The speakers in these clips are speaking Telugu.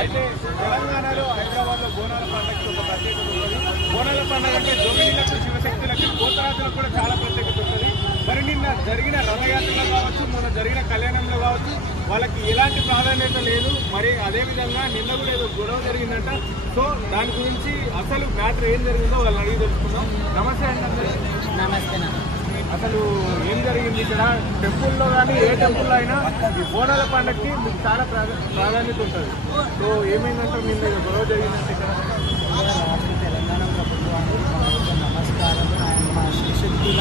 అయితే తెలంగాణలో హైదరాబాద్లో బోనాల పండుగకి ఒక ప్రత్యేకత ఉంటుంది. బోనాల పండుగ అంటే జోగినీలకు, శివశక్తులకు, గోతరాజులకు కూడా చాలా ప్రత్యేకత ఉంటుంది. మరి నిన్న జరిగిన రథయాత్రలో కావచ్చు, మొన్న జరిగిన కళ్యాణంలో కావచ్చు, వాళ్ళకి ఎలాంటి ప్రాధాన్యత లేదు. మరి అదేవిధంగా నిన్న కూడా ఏదో గొడవ జరిగిందంట. సో దాని గురించి అసలు మ్యాటర్ ఏం జరిగిందో వాళ్ళని అడిగి తెలుసుకుందాం. నమస్తే అండి అందరూ. నమస్తే. అసలు ఏం జరిగింది ఇక్కడ? టెంపుల్లో కానీ ఏ టెంపుల్లో అయినా ఈ బోనాల పండుగకి మీకు చాలా ప్రాధాన్యత ఉంటుంది. సో ఏమైందంటే నిన్న గొడవ జరిగిందంటే ఇక్కడ తెలంగాణ ప్రభుత్వానికి నమస్కారం. మా శివశక్తుల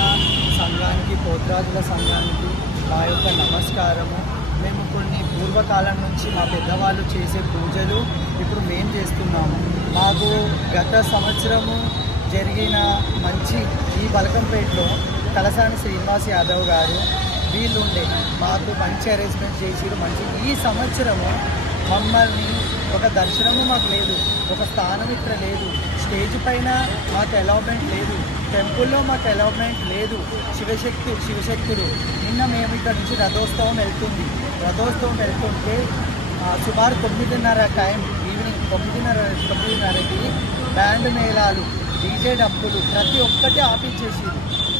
సంఘానికి, పోతరాజుల సంఘానికి మా యొక్క నమస్కారము. మేము కొన్ని పూర్వకాలం నుంచి మా పెద్దవాళ్ళు చేసే పూజలు ఇప్పుడు మేము చేస్తున్నాము. మాకు గత సంవత్సరము జరిగిన మంచి ఈ బలకంపేటలో కలసాని శ్రీనివాస్ యాదవ్ గారు వీళ్ళుండే మాకు మంచి అరేంజ్మెంట్ చేసిరు. మంచి ఈ సంవత్సరము మమ్మల్ని ఒక దర్శనము మాకు లేదు, ఒక స్థానం ఇక్కడ లేదు, స్టేజ్ పైన మాకు అలాట్మెంట్ లేదు, టెంపుల్లో మాకు అలాట్మెంట్ లేదు. శివశక్తులు నిన్న మేము ఇక్కడ నుంచి రథోత్సవం వెళ్తుంటే సుమారు 9:30 టైం, ఈవినింగ్ 9:30కి బ్యాండ్ మేళాలు, డీజే డప్పులు ప్రతి ఒక్కటి ఆపించేసి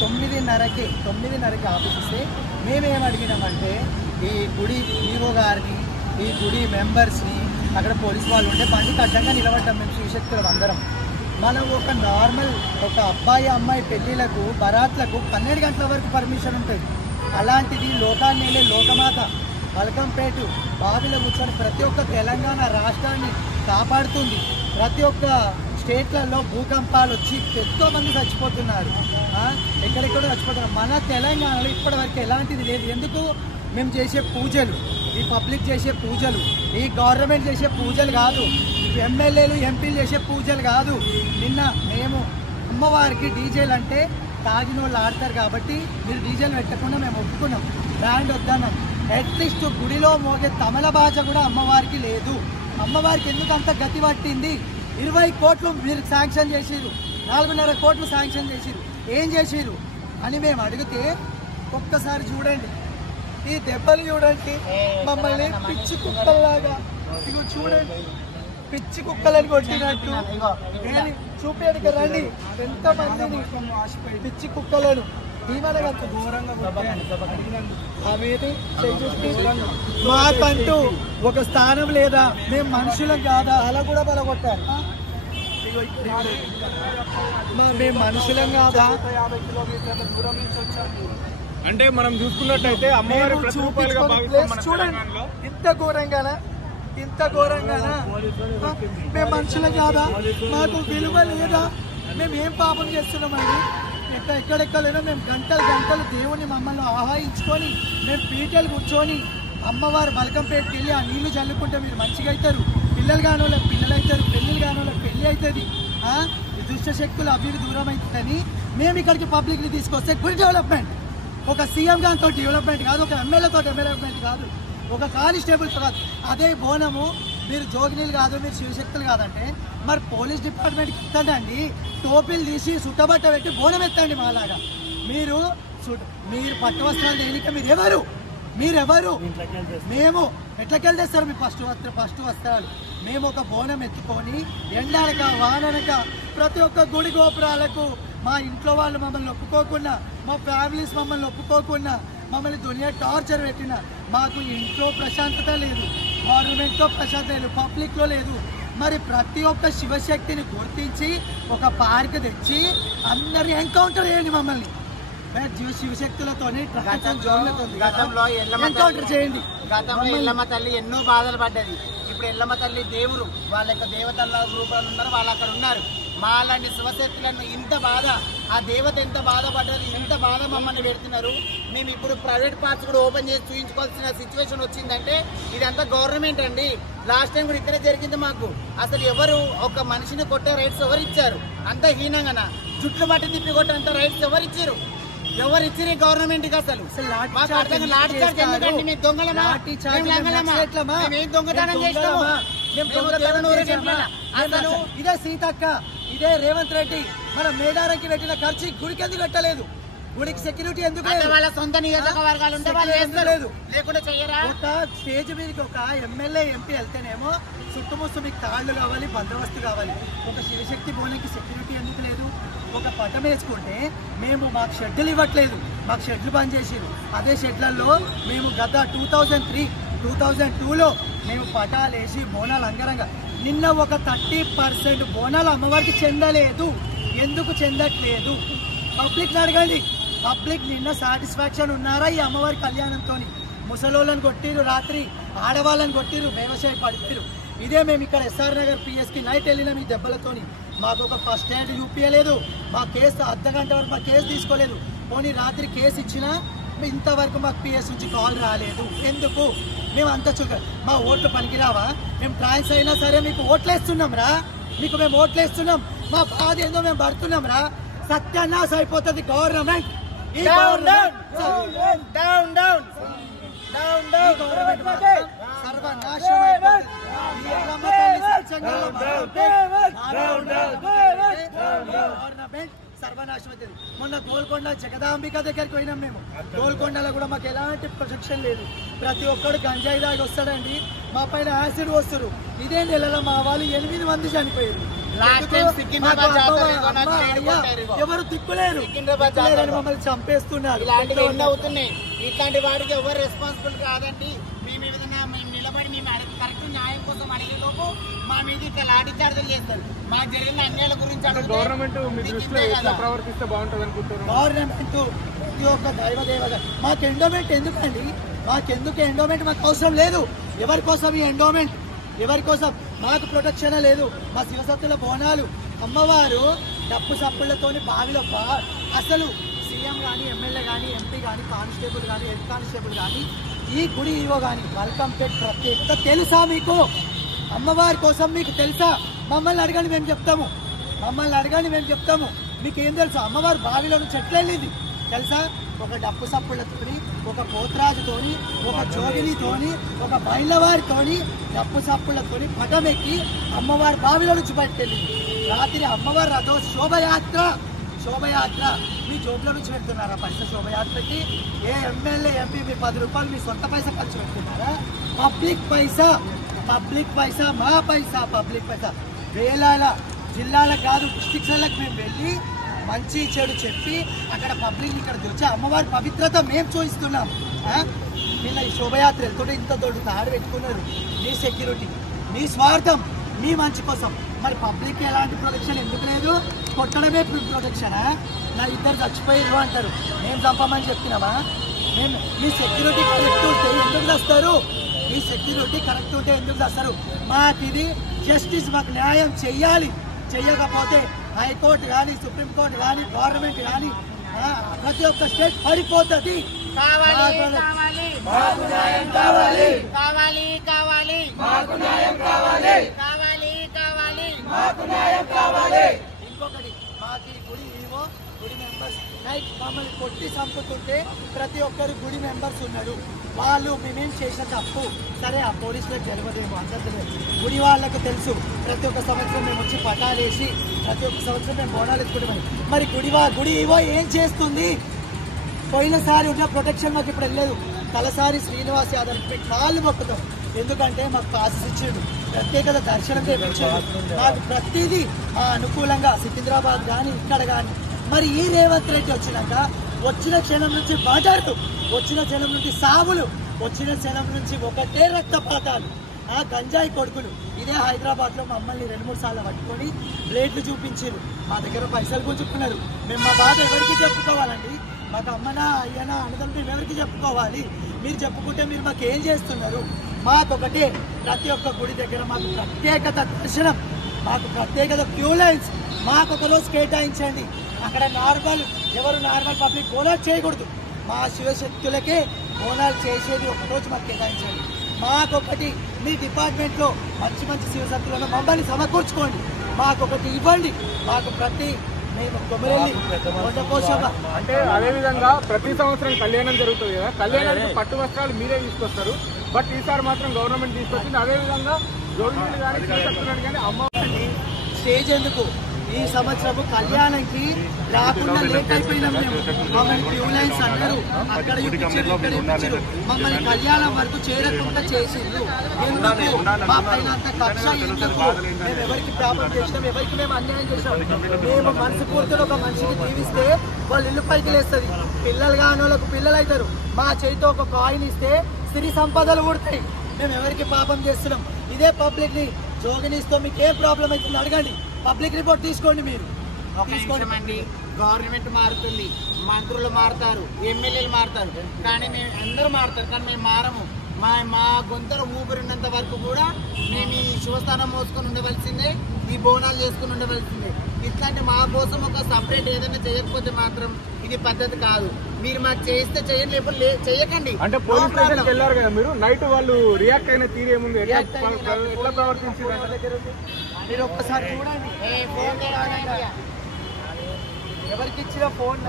9:30కి ఆపిస్తే మేమేం అడిగినామంటే ఈ గుడి ఈవో గారిని, ఈ గుడి మెంబర్స్ని, అక్కడ పోలీస్ వాళ్ళు ఉంటే బండికి అడ్డంగా నిలబడ్డాం మేము శివశక్తులు అందరం. మనం ఒక నార్మల్ ఒక అమ్మాయి పెళ్ళిళ్ళకు, బరాత్లకు 12 గంటల వరకు పర్మిషన్ ఉంటుంది. అలాంటిది లోకాన్ని లోకమాత బల్కంపేట బావిలో కూర్చొని ప్రతి ఒక్క తెలంగాణ రాష్ట్రాన్ని కాపాడుతుంది. ప్రతి ఒక్క స్టేట్లలో భూకంపాలు వచ్చి ఎంతో మంది చచ్చిపోతున్నారు, ఎక్కడెక్కడో చచ్చిపోతున్నారు. మన తెలంగాణలో ఇప్పటివరకు ఎలాంటిది లేదు. ఎందుకు? మేము చేసే పూజలు, ఈ పబ్లిక్ చేసే పూజలు, ఈ గవర్నమెంట్ చేసే పూజలు కాదు, ఎమ్మెల్యేలు ఎంపీలు చేసే పూజలు కాదు. నిన్న మేము అమ్మవారికి డీజేలు అంటే తాగిన వాళ్ళు ఆడతారు కాబట్టి మీరు డీజేలు పెట్టకుండా మేము ఒప్పుకున్నాం, బ్రాండ్ వద్దన్నాం. అట్లీస్ట్ గుడిలో మోగే తమల భాష కూడా అమ్మవారికి లేదు. అమ్మవారికి ఎందుకు అంత గతి పట్టింది? 20 కోట్లు మీరు శాంక్షన్ చేసిరు, 4.5 కోట్లు శాంక్షన్ చేసిరు, ఏం చేసిరు అని మేము అడిగితే ఒక్కసారి చూడండి, ఈ దెబ్బలు చూడండి, మమ్మల్ని పిచ్చి కుక్కల్లాగా ఇవి చూడండి, పిచ్చి కుక్కలని కొట్టినట్టు చూపేడికి రండి. ఎంతమందిని పిచ్చి కుక్కలను మాకంటూ ఒక స్థానం లేదా? మేము మనుషులం కాదా? అలా కూడా బలగొట్టారు. మేము మనుషులం కాదా? 50 కిలోమీటర్ల దూరం నుంచి వచ్చాము. అంటే మనం చూసుకున్నట్టయితే అమ్మవారి చూడండి, ఇంత ఘోరంగానా? మేము మనుషులం కాదా? మాకు విలువ లేదా? మేము ఏం పాపం చేస్తున్నామండి? ఎక్కడెక్కడైనా మేము గంటలు దేవుని మమ్మల్ని ఆహ్వానించుకొని మేము పీటలు కూర్చొని అమ్మవారు బల్కంపేటకి వెళ్ళి ఆ నీళ్లు చల్లుకుంటే మీరు మంచిగా అవుతారు, పిల్లలు కాని వాళ్ళకి పిల్లలు అవుతారు, పెళ్ళిళ్ళు కాని వాళ్ళకి పెళ్ళి అవుతుంది, దుష్ట శక్తులు అభివృద్ధి దూరం అవుతుందని మేము ఇక్కడికి పబ్లిక్ని తీసుకొస్తే గుడ్ డెవలప్మెంట్. ఒక సీఎం గారితో డెవలప్మెంట్ కాదు, ఒక ఎమ్మెల్యేతో డెవలప్మెంట్ కాదు, ఒక కానిస్టేబుల్తో కాదు. అదే బోనము మీరు జోగినీలు కాదు, మీరు శివశక్తులు కాదంటే మరి పోలీస్ డిపార్ట్మెంట్కి ఇస్తానండి. టోపీలు తీసి సుట్టబట్ట పెట్టి బోనం ఎత్తండి. మాలాగా మీరు పట్టు వస్త్రాలు దేనిక మీరెవరు? మేము ఎట్లకెళ్ళి తెస్తారు మీ ఫస్ట్ వస్త్రాలు? మేము ఒక బోనం ఎత్తుకొని ఎండాలక వాననక ప్రతి ఒక్క గుడి గోపురాలకు మా ఇంట్లో వాళ్ళు మమ్మల్ని ఒప్పుకోకుండా, మా ఫ్యామిలీస్ మమ్మల్ని ఒప్పుకోకుండా, మమ్మల్ని దునియా టార్చర్ పెట్టిన మాకు ఇంట్లో ప్రశాంతత లేదు, గవర్నమెంట్తో ప్రశాంతత లేదు, పబ్లిక్లో లేదు. మరి ప్రతి ఒక్క శివశక్తిని గుర్తించి ఒక పార్క్ తెచ్చి అందరినీ ఎన్కౌంటర్ చేయండి. మమ్మల్ని శివశక్తులతో ఎన్కౌంటర్ చేయండి. గతంలో ఎల్లమ్మ తల్లి ఎన్నో బాధలు పడ్డది. ఇప్పుడు ఎల్లమ్మ తల్లి దేవుడు, వాళ్ళ యొక్క దేవతల రూపంలో ఉన్నారు, వాళ్ళు అక్కడ ఉన్నారు. మా లాంటి శివశక్తులను ఇంత బాధ, ఆ దేవత ఎంత బాధపడ్డది, ఎంత బాధ మమ్మల్ని పెడుతున్నారు. మేము ఇప్పుడు ప్రైవేట్ పార్ట్స్ కూడా ఓపెన్ చేసి చూపించుకోవాల్సిన సిచ్యువేషన్ వచ్చిందంటే ఇదంతా గవర్నమెంట్ అండి. లాస్ట్ టైం కూడా ఇక్కడే జరిగింది మాకు. అసలు ఎవరు ఒక మనిషిని కొట్టే రైట్స్ ఎవరు ఇచ్చారు? అంత హీనంగా జుట్లు బట్టి తిప్పి కొట్టేంత రైట్స్ ఎవరు ఇచ్చారు గవర్నమెంట్ కి? అసలు ఎందుకండి? మేము దొంగలమా? దొంగతనం చేస్తాము. ఇదే సీతక్క, ఇదే రేవంత్ రెడ్డి మన మేడారంకి పెట్టిన ఖర్చు గుడికి ఎందుకు కట్టలేదు? గుడికి సెక్యూరిటీ ఎందుకు వాళ్ళ సొంత నియోజకవర్గాలు ఉంటే వాళ్ళు లేదు లేకుండా చెయ్యరా? ఒక స్టేజ్ మీదకి ఒక ఎమ్మెల్యే ఎంపీ వెళ్తేనేమో చుట్టుముట్టు మీకు తాళ్లు కావాలి, బందోబస్తు కావాలి. ఒక శివశక్తి బోనానికి సెక్యూరిటీ ఎందుకు లేదు? ఒక పటం వేసుకుంటే మాకు షెడ్యూల్ ఇవ్వట్లేదు, మాకు షెడ్యూల్ బంద్ చేసిరు. అదే షెడ్లలో మేము గత 2003, 2002లో మేము పటాలు వేసి బోనాలు అంగరంగా. నిన్న ఒక 30% బోనాలు అమ్మవారికి చెందలేదు. ఎందుకు చెందట్లేదు? పబ్లిక్ అడగండి. పబ్లిక్ నిన్న సాటిస్ఫాక్షన్ ఉన్నారా ఈ అమ్మవారి కళ్యాణంతో? ముసలోళ్ళని కొట్టిరు, రాత్రి ఆడవాళ్ళని కొట్టిరు, మేమసే పడిపోయారు. ఇదే మేము ఇక్కడ ఎస్ఆర్ నగర్ పిఎస్కి నైట్ వెళ్ళినాం ఈ దెబ్బలతోని. మాకు ఒక ఫస్ట్ హ్యాండ్ చూపించలేదు, మా కేసు అర్ధగంట వరకు మా కేసు తీసుకోలేదు. పోనీ రాత్రి కేసు ఇచ్చినా ఇంతవరకు మాకు పిఎస్ నుంచి కాల్ రాలేదు. ఎందుకు? మేము అంత మా ఓట్లు పనికిరావా? మేము ట్రాన్స్ అయినా సరే మీకు ఓట్లేస్తున్నాం రా, మీకు మేము ఓట్లేస్తున్నాం. మా బాధ ఏందో మేము పడుతున్నాం రా. సత్యానాశ అయిపోతుంది గవర్నమెంట్. ఈ గవర్నమెంట్ సర్వనాశనం అయిపోతుంది. సర్వనాశనం అవుతుంది. మొన్న గోల్కొండ జగదాంబిక దగ్గరికి పోయినాం మేము. గోల్కొండలో కూడా మాకు ఎలాంటి ప్రొటెక్షన్ లేదు. ప్రతి ఒక్కడు గంజాయి దాగి వస్తాడండి, మా పైన యాసిడ్ వస్తారు. ఇదే నెలలో మా వాళ్ళు 8 మంది చనిపోయారు. ఎవరు దిక్కులేరు, మమ్మల్ని చంపేస్తున్నారు. ఇట్లాంటి వాడికి ఎవరు రెస్పాన్సిబుల్ కాదండి. మేము ఈ విధంగా మేము నిలబడి మేము కరెక్ట్ న్యాయం కోసం అడిగే లోపు మా మీద ఇట్లా లాఠీ చార్జీలు చేస్తారు. మాకు జరిగిన అన్యాయాల గురించి గవర్నమెంట్ ప్రవర్తిస్తే బాగుంటుంది అనుకుంటున్నారు. గవర్నమెంట్ ఇది ఒక దైవదేవత. మాకు ఎండోమెంట్ ఎందుకండి? మాకెందుకు ఎండోమెంట్? మాకు అవసరం లేదు. ఎవరి కోసం ఈ ఎండోమెంట్? ఎవరి కోసం? మాకు ప్రొటెక్షన్ లేదు. మా శివసత్తుల బోనాలు అమ్మవారు డప్పు సప్పుళ్లతోని బావిలో అసలు సీఎం కానీ, ఎమ్మెల్యే కానీ, ఎంపీ కానీ, కానిస్టేబుల్ కానీ, హెడ్ కానిస్టేబుల్ కానీ, ఈ గుడి ఈవో కానీ మల్కంపేట్ ప్రత్యేకత తెలుసా మీకు? అమ్మవారి కోసం మీకు తెలుసా? మమ్మల్ని అడగండి, మేము చెప్తాము. మమ్మల్ని అడగండి, మేము చెప్తాము. మీకు ఏం తెలుసా? అమ్మవారు బావిలో నుంచి ఎట్లా వెళ్ళింది తెలుసా? ఒక డప్పు సప్పుళ్లతోని, ఒక పోతరాజుతోని, ఒక జోగినితోని, ఒక బయళ్ళవారితోని, డప్పు సప్పుళ్లతోని పటం ఎక్కి అమ్మవారి బావిలో నుంచి బయటకు వెళ్ళింది. రాత్రి అమ్మవారి రథో శోభయాత్ర మీ జోబులో నుంచి పెడుతున్నారా? పైసా శోభయాత్రకి ఏ ఎమ్మెల్యే ఎంపీ మీ 10 రూపాయలు మీ సొంత పైసా ఖర్చు పెడుతున్నారా? పబ్లిక్ పైసా, మా పైసా, పబ్లిక్ పైసా. వేలాల జిల్లాలకు కాదు, డిస్ట్రిక్ట్లకు మేము వెళ్ళి మంచి చెడు చెప్పి అక్కడ పబ్లిక్ ఇక్కడ వచ్చి అమ్మవారి పవిత్రత మేము చూపిస్తున్నాం. నిన్న ఈ శోభయాత్ర వెళ్తుంటే ఇంత దొడ్డు తాడు పెట్టుకున్నారు. మీ సెక్యూరిటీ, మీ స్వార్థం, మీ మంచి కోసం. మరి పబ్లిక్ ఎలాంటి ప్రొటెక్షన్ ఎందుకు లేదు? కొట్టడమే ప్రొటెక్షనా? నా 2 చచ్చిపోయారు అంటారు, మేము చంపమని చెప్పినామా? మేము మీ సెక్యూరిటీ కరెక్ట్ ఉంటే ఎందుకు చేస్తారు? మీ సెక్యూరిటీ కరెక్ట్ ఉంటే ఎందుకు చేస్తారు? మాకు ఇది జస్టిస్, మాకు న్యాయం చెయ్యాలి. చెయ్యకపోతే హైకోర్టు కానీ, సుప్రీంకోర్టు కానీ, గవర్నమెంట్ కానీ ప్రతి ఒక్క స్టేట్ పడిపోతుంది. ఇంకొకటి, మాకు గుడి ఈవో, గుడి మెంబర్స్ నైట్ మమ్మల్ని కొట్టి చంపుతుంటే ప్రతి ఒక్కరు గుడి మెంబర్స్ ఉన్నారు. వాళ్ళు మేమేం చేసిన తప్పు సరే ఆ పోలీసులకు తెలియదేమో, అందరికీ గుడి వాళ్ళకు తెలుసు. ప్రతి ఒక్క సంవత్సరం మేము వచ్చి పటాలేసి ప్రతి ఒక్క సంవత్సరం మేము బోనాలు ఎత్తుకుంటామని. మరి గుడి ఈవో ఏం చేస్తుంది? పోయినసారి ఉన్న ప్రొటెక్షన్ మాకు ఇప్పుడు వెళ్ళలేదు. తలసారి శ్రీనివాస్ యాదవ్ పెట్టి కాళ్ళు మొక్కుతాం. ఎందుకంటే మాకు పాసెస్ ఇచ్చాడు, ప్రత్యేకత దర్శనం చేయించాడు. మాకు ప్రతిదీ అనుకూలంగా సికింద్రాబాద్ కానీ ఇక్కడ కానీ. మరి ఈ రేవంత్ రెడ్డి వచ్చిన క్షణం నుంచి బాటారు, వచ్చిన క్షణం నుంచి సావులు, వచ్చిన క్షణం నుంచి ఒకటే రక్తపాతాలు. గంజాయి కొడుకులు ఇదే హైదరాబాద్లో మమ్మల్ని 2-3 సార్లు పట్టుకొని బ్లేడ్లు చూపించారు. మా దగ్గర పైసలు గుంజుకున్నారు. మేము మా బాధ ఎవరికి చెప్పుకోవాలండి? మాకు అమ్మనా అయ్యనా అన్నదంటే ఎవరికి చెప్పుకోవాలి? మీరు చెప్పుకుంటే మీరు మాకు ఏం చేస్తున్నారు? మాకొకటే, ప్రతి ఒక్క గుడి దగ్గర మాకు ప్రత్యేకత దర్శనం, మాకు ప్రత్యేకత క్యూ లైన్స్ మాకు ఒక రోజు కేటాయించండి. అక్కడ ఎవరు నార్మల్ పబ్లిక్ బోనాలు చేయకూడదు. మా శివశక్తులకే బోనాలు చేసేది ఒక రోజు మాకు కేటాయించండి. మాకొకటి మీ డిపార్ట్మెంట్లో మంచి శివశక్తులను మమ్మల్ని సమకూర్చుకోండి. మాకొకటి ఇవ్వండి. మాకు ప్రతి అంటే అదే విధంగా ప్రతి సంవత్సరం కళ్యాణం జరుగుతుంది కదా, కళ్యాణానికి పట్టు వస్త్రాలు మీరే తీసుకొస్తారు. బట్ ఈసారి మాత్రం గవర్నమెంట్ తీసుకొచ్చింది. అదే విధంగా జోగినీలు కానీ శివశక్తులను కానీ అమ్మవారిని స్టేజ్ ఎందుకు ఈ సంవత్సరము కళ్యాణంకి రాకుండా లేట్ అయిపోయినాం మేము. మమ్మల్ని క్యూ లైన్స్ అన్నారు, అక్కడ చూపించారు, ఇక్కడ చూపించారు, మమ్మల్ని కళ్యాణం వరకు చేరకుండా చేసిండ్రు. ఎందుకు మా పైన అంత కక్ష? ఎందుకు మేము ఎవరికి ప్రాబ్లం చేసినాం, ఎవరికి మేము అన్యాయం చేసినాం? మేము మనసు పూర్తిలో ఒక మనిషిని దీవిస్తే వాళ్ళు ఇల్లు పైకి లేస్తుంది, పిల్లలు కాని వాళ్ళకు పిల్లలు అవుతారు. మా చేతితో ఒక కాయిన్ ఇస్తే సిరి సంపదలు పుడతాయి. మేము ఎవరికి పాపం చేస్తున్నాం? ఇదే పబ్లిక్ ని జోగినిస్తో మీకు ఏం ప్రాబ్లం అవుతుంది అడగండి, పబ్లిక్ రిపోర్ట్ తీసుకోండి. మీరు తీసుకోండి. గవర్నమెంట్ మారుతుంది, మంత్రులు మారుతారు, ఎమ్మెల్యేలు మారుతారు, కానీ మేము అందరూ మారుతారు, కానీ మేము మారము. మా గొంతులో ఊపిరినంత వరకు కూడా మేము ఈ శివస్థానం మోసుకొని ఉండవలసిందే, ఈ బోనాలు చేసుకుని ఉండవలసిందే. ఇట్లాంటి మా కోసం ఒక సపరేట్ ఏదైనా చేయకపోతే మాత్రం ఇది పద్ధతి కాదు. మీరు మాకు చేస్తే చేయండి, లేకపోతే చేయకండి. అంటే పోలీస్ స్టేషన్కి వెళ్ళారు కదా మీరు, నైట్ వాళ్ళు రియాక్ట్ అయిన తీరు ఏముంది, ఎట్లా ప్రవర్తించారు? మీరు ఒక్కసారి చూడండి, ఎవరికి ఇచ్చిన ఫోన్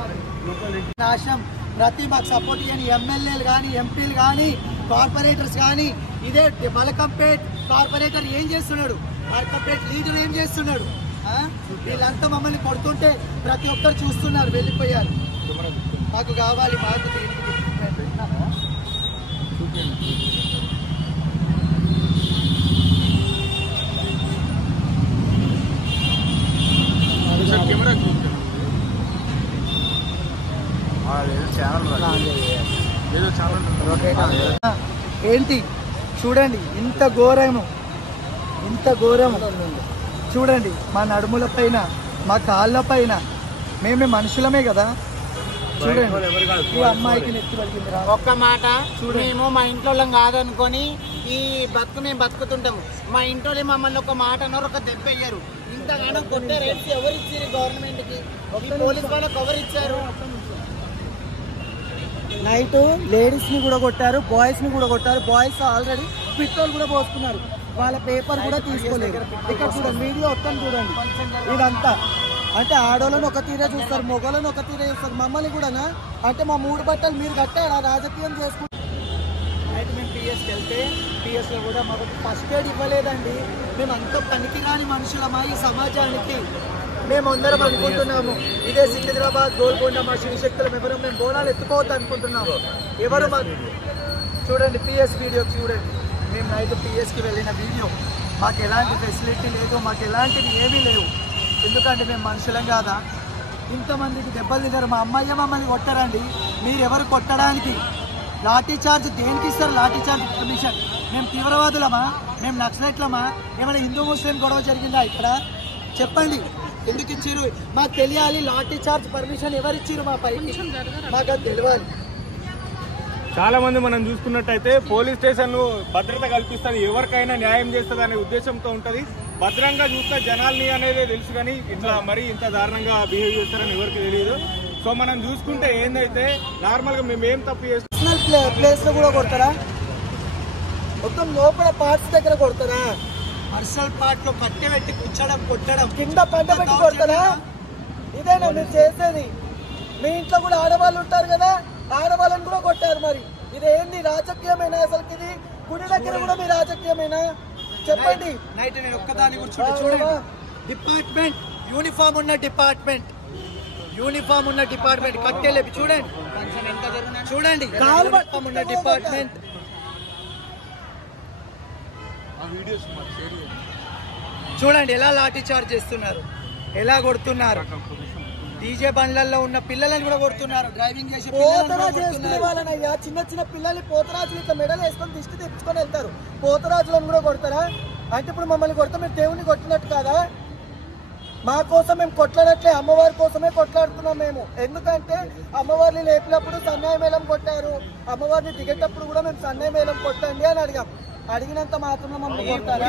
నాశనం. ప్రతి మాకు సపోర్ట్ చేయని ఎమ్మెల్యేలు కానీ, ఎంపీలు కానీ, కార్పొరేటర్స్ కానీ, ఇదే మలకంపేట్ కార్పొరేటర్ ఏం చేస్తున్నాడు, మలకంపేట్ లీడర్ ఏం చేస్తున్నాడు? వీళ్ళంతా మమ్మల్ని కొడుతుంటే ప్రతి ఒక్కరు చూస్తున్నారు, వెళ్ళిపోయారు. మాకు కావాలి, మాకు ఏంటి చూడండి, ఇంత ఘోరము, ఇంత ఘోరము చూడండి. మా నడుముల పైన, మా కాళ్ళ పైన, మేమే మనుషులమే కదా. చూడండి, ఈ అమ్మాయికి నెత్తి పలికింది. ఒక్క మాట, మేము మా ఇంట్లో కాదనుకొని ఈ బతుకు మేము బతుకుతుంటాము. మా ఇంట్లో మమ్మల్ని ఒక మాట అన్నారు, ఒక దెబ్బ అయ్యారు. ఇంతగానో కొట్టే రేట్స్ ఎవరు ఇచ్చారు గవర్నమెంట్ కి? పోలీస్ వాళ్ళకి ఎవరు ఇచ్చారు? నైట్ లేడీస్ ని కూడా కొట్టారు, బాయ్స్ ని కూడా కొట్టారు. బాయ్స్ ఆల్రెడీ పెట్రోల్ కూడా పోసుకున్నారు, వాళ్ళ పేపర్ కూడా తీసుకోలేదు. ఇక్కడ చూడండి, వీడియో మొత్తం చూడండి. ఇదంతా అంటే ఆడోళ్ళని ఒక తీరే చూస్తారు, మొగలను ఒక తీరే చూస్తారు. మమ్మల్ని కూడా అంటే మా మూడు బట్టలు మీరు కట్టారా రాజకీయం చేసుకుంటారు. నైట్ మేము పిఎస్కి వెళ్తే పిఎస్లో కూడా మాకు ఫస్ట్ ఎయిడ్ ఇవ్వలేదండి. మేము అంత పనికిరాని మనుషులమా ఈ సమాజానికి? మేము అందరం అనుకుంటున్నాము ఇదే సికింద్రాబాద్ గోల్కొండ మా శివశక్తులం ఎవరు మేము బోనాలు ఎత్తుకోవద్దు అనుకుంటున్నాము. ఎవరు చూడండి, పిఎస్ వీడియో చూడండి. మేము నైట్ పిఎస్కి వెళ్ళిన వీడియో. మాకు ఎలాంటి ఫెసిలిటీ లేదు, మాకు ఎలాంటివి ఏమీ లేవు. ఎందుకంటే మేము మనుషులం కాదా? ఇంతమందికి దెబ్బలు తిన్నారు. మా అమ్మయ్య మమ్మల్ని కొట్టారండి. మీరు ఎవరు కొట్టడానికి? లాఠీ చార్జ్ దేనికి ఇస్తారు? Lathi charge permission. మేము తీవ్రవాదులమా? మేము నక్సలైట్లమా? ఏమైనా హిందూ ముస్లిం గొడవ జరిగిందా ఇక్కడ? చెప్పండి, ఎందుకు ఇచ్చారు? మాకు తెలియాలి. లాఠీ చార్జ్ పర్మిషన్ ఎవరు ఇచ్చారు మా పైకి? మాకు అది తెలియాలి. చాలా మంది మనం చూసుకున్నట్టయితే పోలీస్ స్టేషన్ భద్రత కల్పిస్తుంది, ఎవరికైనా న్యాయం చేస్తుంది అనే ఉద్దేశంతో ఉంటది. భద్రంగా చూస్తే జనాల్ని అనేది తెలుసు, కానీ ఇట్లా మరి ఇంత దారుణంగా బిహేవ్ చేస్తారని ఎవరికి తెలియదు. సో మనం చూసుకుంటే ఏందైతే నార్మల్ గా మేము ఏం తప్పు చేస్తాం? పర్సనల్ ప్లేస్ లో కూడా కొడతారా? మొత్తం లోపల పార్ట్స్ దగ్గర కొడతారా? పర్సనల్ పార్ట్ లో కట్టె పెట్టి కూర్చోడం, కొట్టడం, కింద పంట పెట్టి కొడతారా? ఇదేనా మీరు చేసేది? మీ ఇంట్లో కూడా ఆడవాళ్ళు ఉంటారు కదా, ఆడవాళ్ళని కూడా కొట్టారు. మరి ఇదేంది రాజకీయమైనా? అసలు ఇది గుడి దగ్గర కూడా మీ రాజకీయమైనా? చెప్పండి. నైట్ నేను ఒక్కదాని కూర్చుంటే చూడండి, డిపార్ట్మెంట్ యూనిఫామ్ ఉన్న డిపార్ట్మెంట్, యూనిఫామ్ ఉన్న డిపార్ట్మెంట్ కట్టెలేపి చూడండి, చూడండి యూనిఫామ్ ఉన్న డిపార్ట్మెంట్. చూడండి ఎలా లాఠీ చార్జ్ చేస్తున్నారు, ఎలా కొడుతున్నారు. డీజే బండ్లలో ఉన్న పిల్లలను కూడా కొడుతున్నారు, డ్రైవింగ్ చేసి చేసుకునే వాళ్ళనయ్యా. చిన్న చిన్న పిల్లల్ని పోతరాజులు ఇట్లా మెడలు వేసుకొని దిష్టి తెచ్చుకొని వెళ్తారు. పోతరాజులను కూడా కొడతారా? అంటే ఇప్పుడు మమ్మల్ని కొడితే మీరు దేవుడిని కొట్టినట్టు కాదా? మా కోసం మేము కొట్లాడట్లే, అమ్మవారి కోసమే కొట్లాడుతున్నాం మేము. ఎందుకంటే అమ్మవారిని లేపినప్పుడు సన్నాయి మేళం కొట్టారు, అమ్మవారిని దిగేటప్పుడు కూడా మేము సన్నాయి మేళం కొట్టండి అని అడిగాం. అడిగినంత మాత్రం మమ్మల్ని కొట్టారా?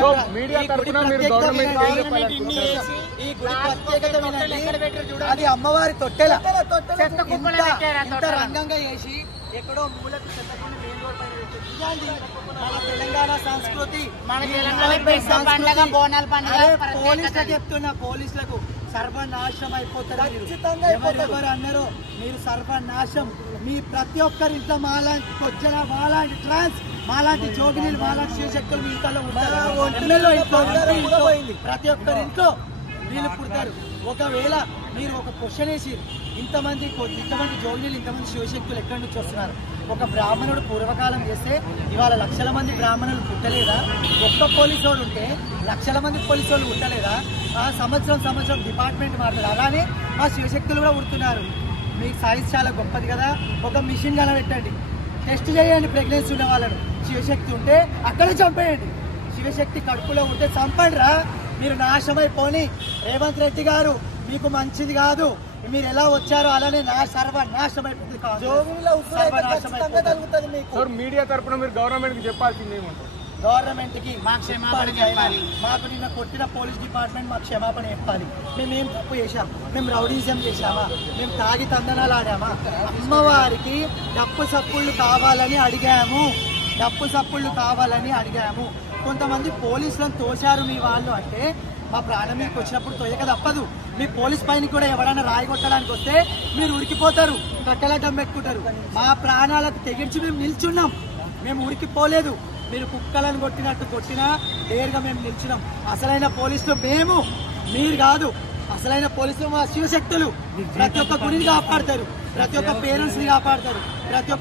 అది అమ్మవారి తొట్టెల ఇంత రంగంగా చేసి ఎక్కడో మూలకు తెలంగాణ సంస్కృతి. పోలీసులకు చెప్తున్నా, పోలీసులకు సర్వనాశనం అయిపోతారు. ఖచ్చితంగా ఎవరు అన్నారో మీరు సర్వనాశం. మీ ప్రతి ఒక్కరి ఇంట్లో మాలాంటి కొజ్జల, మాలాంటి ట్రాన్స్, మాలాంటి జోగినీలు, మాలాంటి శివశక్తులు మీ ఇంట్లో ఉంటారు. ప్రతి ఒక్కరి ఇంట్లో వీళ్ళు పుడతారు. ఒకవేళ మీరు ఒక క్వశ్చన్ వేసి ఇంతమంది జోగినీలు ఇంతమంది శివశక్తులు ఎక్కడి నుంచి వస్తున్నారు? ఒక బ్రాహ్మణుడు పూర్వకాలం చేస్తే ఇవాళ లక్షల మంది బ్రాహ్మణులు పుట్టలేదా? ఒక్క పోలీసు వాళ్ళు ఉంటే లక్షల మంది పోలీసు వాళ్ళు పుట్టలేదా? సంవత్సరం డిపార్ట్మెంట్ మాట్లాడు. అలానే మా శివశక్తులు కూడా పుడుతున్నారు. మీకు సైన్స్ చాలా గొప్పది కదా, ఒక మిషన్ కనబెట్టండి, టెస్ట్ చేయండి. ప్రెగ్నెన్సీ ఉన్న వాళ్ళను శివశక్తి ఉంటే అక్కడే చంపేయండి. శివశక్తి కడుపులో ఉంటే చంపండి రా. మీరు నాశమైపోని. రేవంత్ రెడ్డి గారు మీకు మంచిది కాదు. మీరు ఎలా వచ్చారో అలానే సర్వనాశమైపోతుంది. మీడియా తరఫున మీరు గవర్నమెంట్ కి చెప్పాల్సింది ఏమంటారు? గవర్నమెంట్ కి చెప్పాలి. మాకు నిన్న కొట్టిన పోలీస్ డిపార్ట్మెంట్ మాకు క్షమాపణ చెప్పాలి. మేమేం తప్పు చేశాం? మేము రౌడీజం చేశామా? మేము తాగి తందనాలు ఆడామా? అమ్మవారికి డప్పు సప్పుళ్ళు కావాలని అడిగాము. కొంతమంది పోలీసులను తోశారు మీ వాళ్ళు అంటే మా ప్రాణం మీకు వచ్చినప్పుడు తోయక తప్పదు. మీ పోలీస్ పైన కూడా ఎవరైనా రాయి కొట్టడానికి వస్తే మీరు ఉరికిపోతారు, కట్టెలడ్డం పెట్టుకుంటారు. మా ప్రాణాలకు తెగించి మేము నిల్చున్నాం, మేము ఉరికిపోలేదు. మీరు కుక్కలను కొట్టినట్టు కొట్టినా నేరుగా మేము నిల్చున్నాం. అసలైన పోలీసులు మేము, మీరు కాదు. అసలైన పోలీసులు మా శివశక్తులు. ప్రతి ఒక్క గుడిని కాపాడతారు, ప్రతి ఒక్క పేరెంట్స్ ని కాపాడతారు, ప్రతి ఒక్క